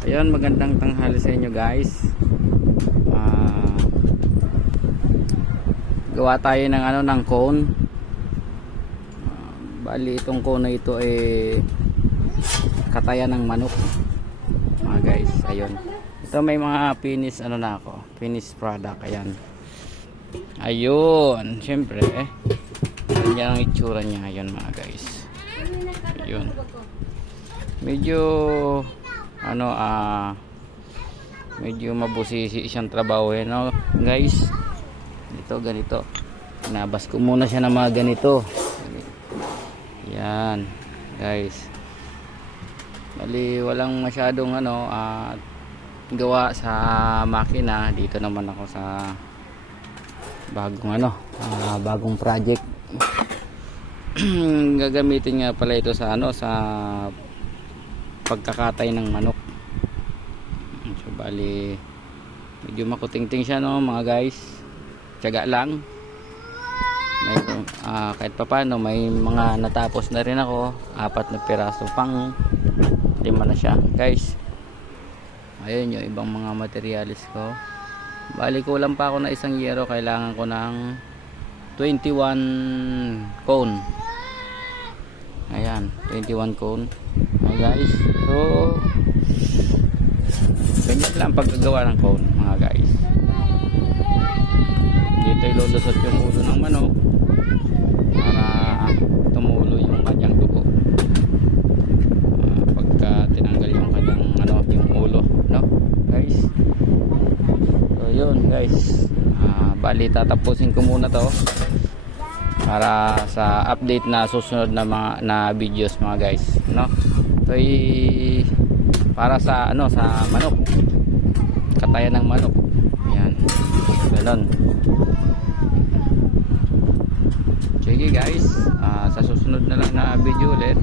Ayun, magandang tanghali sa inyo guys. Gawa tayo ng ng cone. Bali itong cone na ito katayan ng manok. Mga guys, ayun. Ito may mga finish na ako, finished product. Ayan. Ayun, syempre ganyan ang itsura niya ayun mga guys. Ayun. Medyo medyo mabusisi siyang trabaho no guys. Ganito nabas ko muna siya ng mga ganito. Yan guys, bali walang masyadong gawa sa makina. Dito naman ako sa bagong project. Gagamitin nga pala ito sa sa pagkakatay ng manok. So bali medyo makutingting siya no mga guys. Tiyaga lang. May, kahit papaano may mga natapos na rin ako. 4 na piraso pang 5 na siya guys. Ayun yung ibang mga materialis ko. Bali kulang pa ako na 1 yero. Kailangan ko ng 21 cone. Ayan, 21 cone. Ay guys, so ganyan lang paggagawa ng cone mga guys. Dito ilulusot yung ulo ng manok para tumulo yung kanyang dugo. Pagka tinanggal yung kanyang yung ulo, no guys. So yun guys, bali tatapusin ko muna to para sa update na susunod na mga videos mga guys, no. So para sa sa manok, katayan ng manok. Yan. Ganon. Sige guys, sa susunod na lang na video ulit.